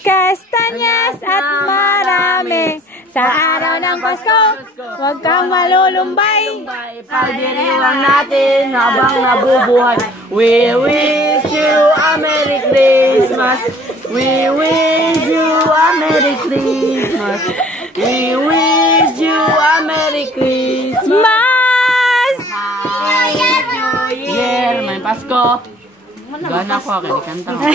Kastanyas at marami sa araw ng Pasko, huwag kang malulumbay. Pagdiriwang natin habang nabubuhay. We wish you a Merry Christmas. We wish you a Merry Christmas. We wish you a Merry Christmas. Happy New Year. May Pasko. Gana ko ako, kanta ko.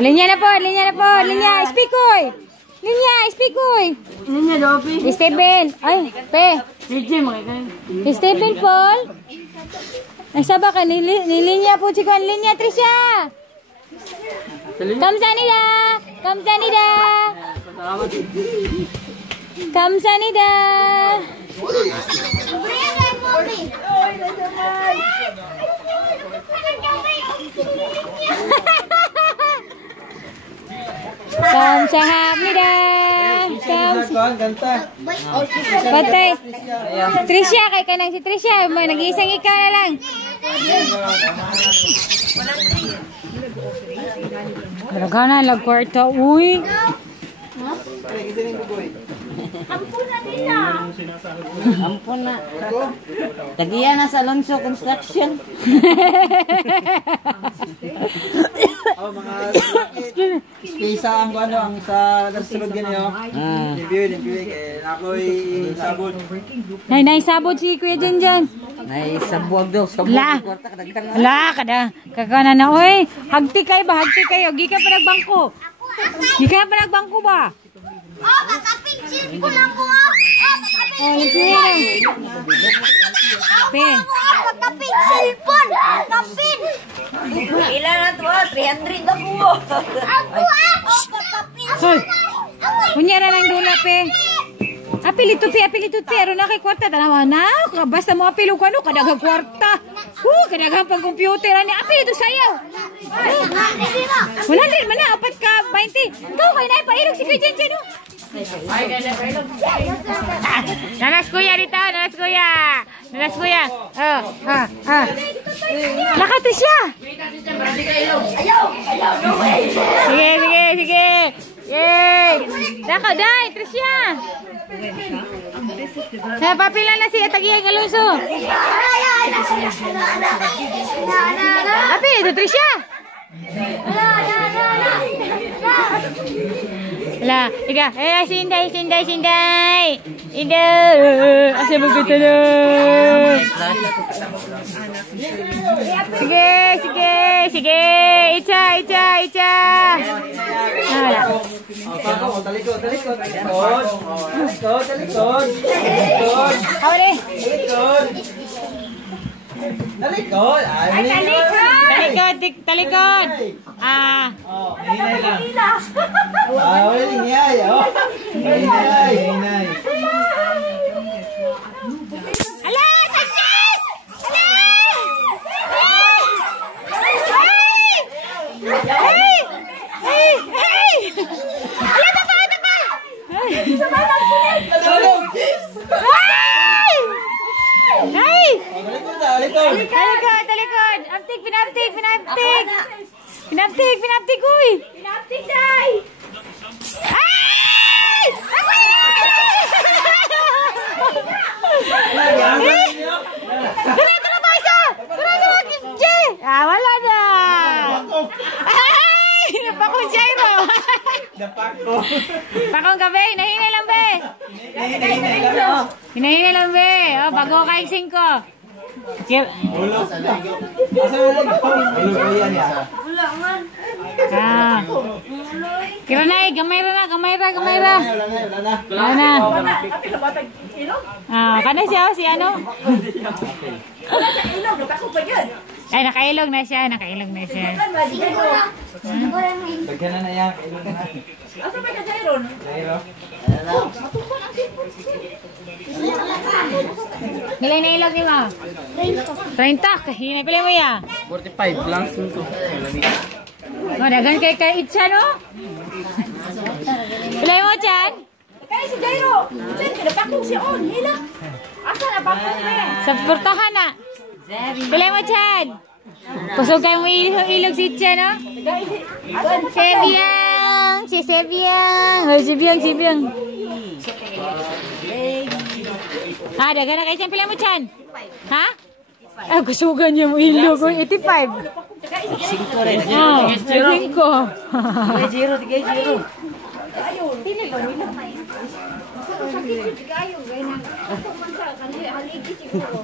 Linya na po, linya na po, linya, spikoy. Linya, spikoy. Linya, Dopi. Stephen, ay, pe. Stephen Paul. Nasaba ka, nilinya po si Kwan, linya, Tricia. Kamsanida, kamsanida. Kamsanida. Kamsahamnida. Patay. Tricia, kay kanang si Tricia. Nag-iisang ikaw na lang. Talaga na, lagkwarta. Uy. Ampun na nila. Ampun na. Tagiya na sa Alonso Construction. Oh, mga space ang ano ang sa nasunod ganyo. Review kay ako'y sabon. Nay sabon si Kuya Janjan. Nay sabog daw, sabog kwarta kadaghan. La kada kagana na oy. Hagti kay ba, hagti kayo. Gi ka pa nagbangko. Gi ka pa nagbangko ba? Oh, makapinsil ko lang ko. Oh, makapinsil. Oh, yung Pe. Makapinsil po. Makapin. Ilan na to? 300 na po. Ako, makapinsil. Kunyara lang dula, pe. Apilitut, pe. Aron na kay kwarta. Tanawa na. Basta mo apilo ka, no? Kadagang kwarta. Kadagang pang computer. Apilito sa'yo. Wala din man na. 4 ka, 20. Ikaw kayo na. Pailog si Kuya Jenjen, no? Nanas kuya dito. Nanas kuya. Lakati siya. Sige. Yay! Dako, day, Tricia. Papila na siya, tagiyang Alonso. Api, ito Tricia. Lah, iga, sinday. Ida, asa begitu loh. Sige. Ica. Nah, Talikod. Apa deh? Talikod. Talikod. Oh, hinay lang. Wala hinay, oh. Hinay. Ala, Texas! Hey! Ala, tapay! Hey! Talikod! Pinaptik, uy! Pinaptik, day! Ay! Ganito na ba isa? Wala na! Ay! Napakong Jairo! Pakong gabi, hinahinay lang be! Hinahinay lang be! Bago kaing 5. Kira na gamay ra. Kana siya si ano? Ay, nakailog na siya. Pagkana na yan, kailog na. Asa ba ka Jairo? Nilay na ilog ni mo? 30. Kahinay pala mo ya? 45 lang sunto. Dagan kay Itcha, no? Pilay mo, Chan? na si Jairo. Diyan, kinapakong siya on. Hila. Asa na bakong na? Sa portahan na. Pilay mo, Chan. Kusog kayong ilog si Chan, no? Sebiang. Si Sebiang. Oh, Sebiang. Ah, dagan na kayo Chan. Pilay mo, Chan. Ha? Ah, kusugan niya mo ilog. 85. 5 rin. Oh, 5. Zero, 0. Sakit ko, tigayo. Ganyan. Ito man sa kanila, haligi siguro.